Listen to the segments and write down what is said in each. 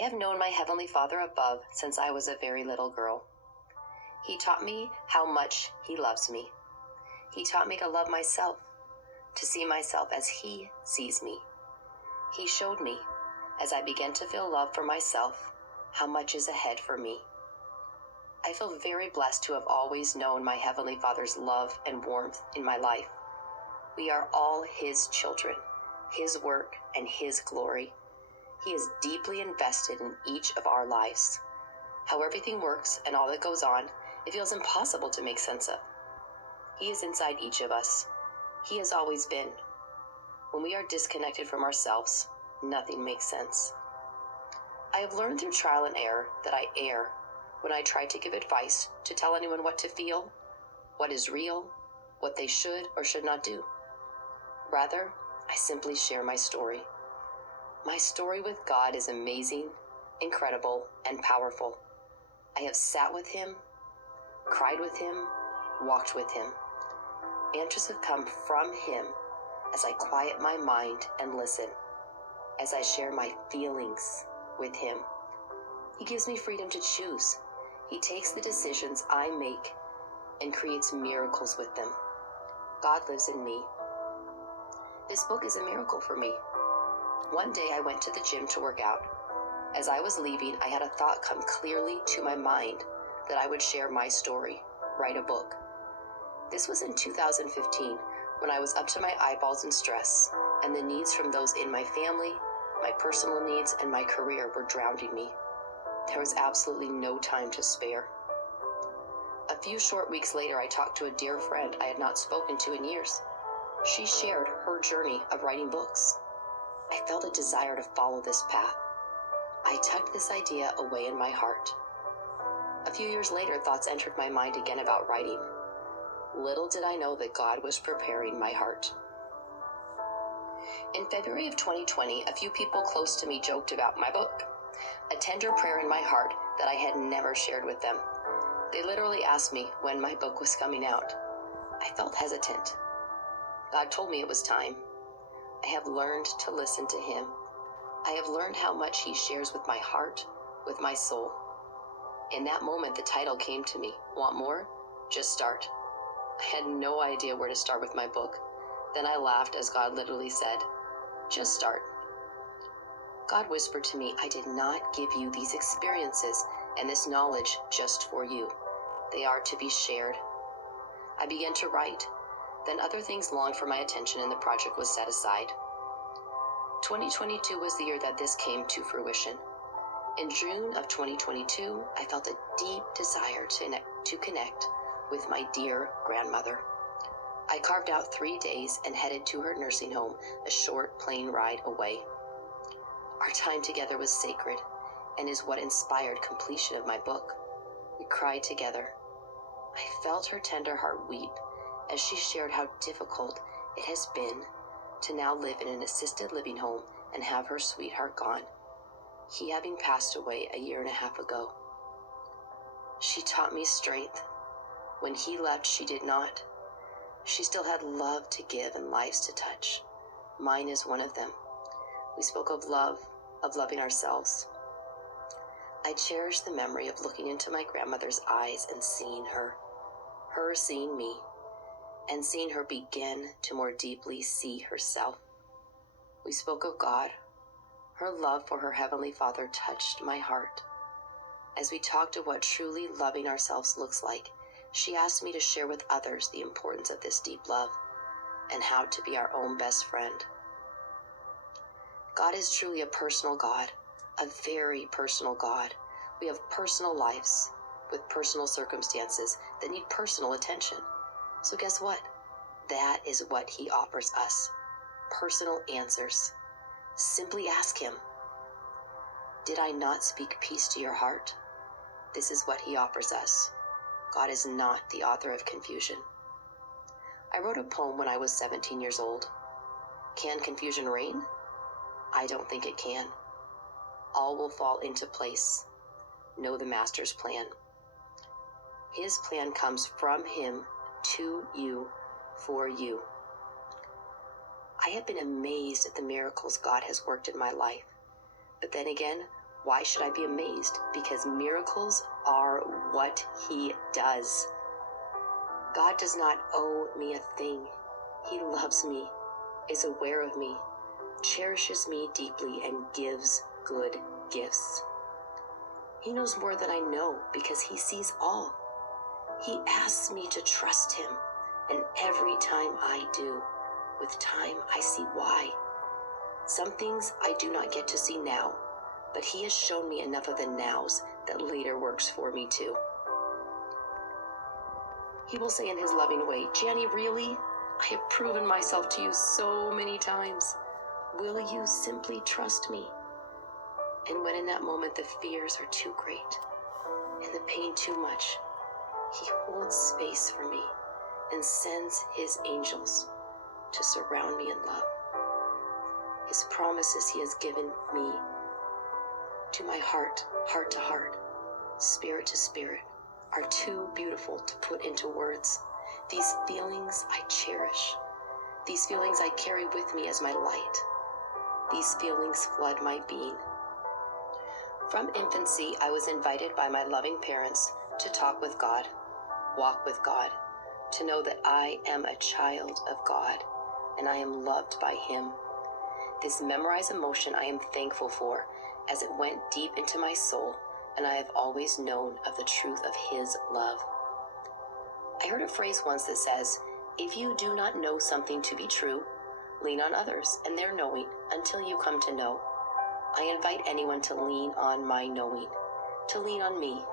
have known my Heavenly Father above since I was a very little girl. He taught me how much He loves me. He taught me to love myself, to see myself as He sees me. He showed me, as I began to feel love for myself, how much is ahead for me. I feel very blessed to have always known my Heavenly Father's love and warmth in my life. We are all His children, His work, and His glory. He is deeply invested in each of our lives. How everything works and all that goes on, it feels impossible to make sense of. He is inside each of us. He has always been. When we are disconnected from ourselves, nothing makes sense. I have learned through trial and error that I err when I try to give advice to tell anyone what to feel, what is real, what they should or should not do. Rather, I simply share my story. My story with God is amazing, incredible, and powerful. I have sat with Him, cried with Him, walked with Him. Answers have come from Him as I quiet my mind and listen, as I share my feelings with Him. He gives me freedom to choose. He takes the decisions I make and creates miracles with them. God lives in me. This book is a miracle for me. One day I went to the gym to work out. As I was leaving, I had a thought come clearly to my mind that I would share my story, write a book. This was in 2015, when I was up to my eyeballs in stress, and the needs from those in my family, my personal needs, and my career were drowning me. There was absolutely no time to spare. A few short weeks later, I talked to a dear friend I had not spoken to in years. She shared her journey of writing books. I felt a desire to follow this path. I tucked this idea away in my heart. A few years later, thoughts entered my mind again about writing. Little did I know that God was preparing my heart. In February of 2020, a few people close to me joked about my book, a tender prayer in my heart that I had never shared with them. They literally asked me when my book was coming out. I felt hesitant. God told me it was time. I have learned to listen to Him. I have learned how much He shares with my heart, with my soul. In that moment, the title came to me. Want more? Just start. I had no idea where to start with my book. Then I laughed as God literally said, just start. God whispered to me, I did not give you these experiences and this knowledge just for you. They are to be shared. I began to write. Then other things longed for my attention and the project was set aside. 2022 was the year that this came to fruition. In June of 2022, I felt a deep desire to connect with my dear grandmother. I carved out 3 days and headed to her nursing home, a short plane ride away. Our time together was sacred and is what inspired completion of my book. We cried together. I felt her tender heart weep as she shared how difficult it has been to now live in an assisted living home and have her sweetheart gone, he having passed away a 1.5 years ago. She taught me strength. When he left, she did not. She still had love to give and lives to touch. Mine is one of them. We spoke of love, of loving ourselves. I cherish the memory of looking into my grandmother's eyes and seeing her seeing me, and seeing her begin to more deeply see herself. We spoke of God. Her love for her Heavenly Father touched my heart. As we talked of what truly loving ourselves looks like, she asked me to share with others the importance of this deep love and how to be our own best friend. God is truly a personal God, a very personal God. We have personal lives with personal circumstances that need personal attention. So guess what? That is what He offers us. Personal answers. Simply ask Him. Did I not speak peace to your heart? This is what He offers us. God is not the author of confusion. I wrote a poem when I was 17 years old. Can confusion reign? I don't think it can. All will fall into place. Know the Master's plan. His plan comes from Him to you, for you. I have been amazed at the miracles God has worked in my life. But then again, Why should I be amazed? Because miracles are what he does. God does not owe me a thing. He loves me, is aware of me, cherishes me deeply, and gives good gifts. He knows more than I know because he sees all. He asks me to trust him, and every time I do, with time I see why. Some things I do not get to see now, but he has shown me enough of the nows that later works for me too. He will say in his loving way, "Janny, really? I have proven myself to you so many times. Will you simply trust me?" And when in that moment the fears are too great and the pain too much, he holds space for me and sends his angels to surround me in love. His promises he has given me to my heart, heart to heart, spirit to spirit, are too beautiful to put into words. These feelings I cherish. These feelings I carry with me as my light. These feelings flood my being. From infancy, I was invited by my loving parents to talk with God, walk with God, to know that I am a child of God and I am loved by him. This memorized emotion I am thankful for, as it went deep into my soul, and I have always known of the truth of his love. I heard a phrase once that says, "If you do not know something to be true, lean on others and their knowing until you come to know." I invite anyone to lean on my knowing, to lean on me.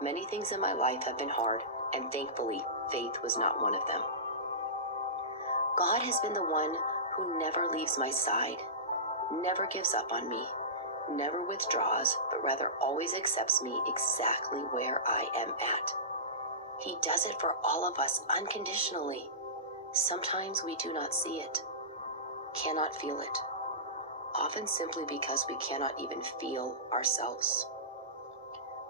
Many things in my life have been hard, and thankfully, faith was not one of them. God has been the one who never leaves my side, never gives up on me, never withdraws, but rather always accepts me exactly where I am at. He does it for all of us unconditionally. Sometimes we do not see it, cannot feel it, often simply because we cannot even feel ourselves.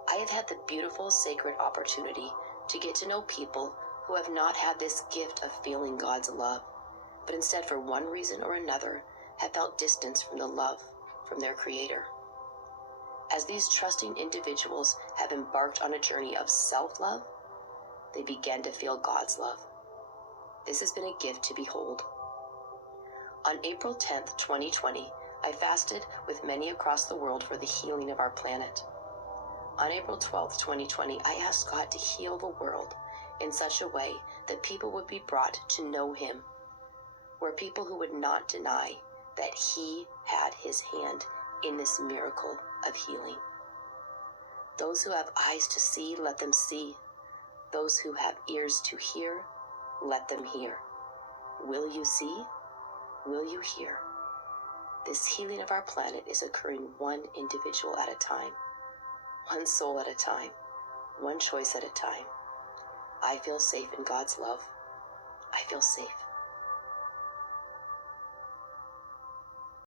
I have had the beautiful, sacred opportunity to get to know people who have not had this gift of feeling God's love, but instead, for one reason or another, have felt distance from the love from their Creator. As these trusting individuals have embarked on a journey of self-love, they began to feel God's love. This has been a gift to behold. On April 10th, 2020, I fasted with many across the world for the healing of our planet. On April 12th, 2020, I asked God to heal the world in such a way that people would be brought to know him, where people who would not deny that he had his hand in this miracle of healing. Those who have eyes to see, let them see. Those who have ears to hear, let them hear. Will you see? Will you hear? This healing of our planet is occurring one individual at a time, one soul at a time, one choice at a time. I feel safe in God's love. I feel safe.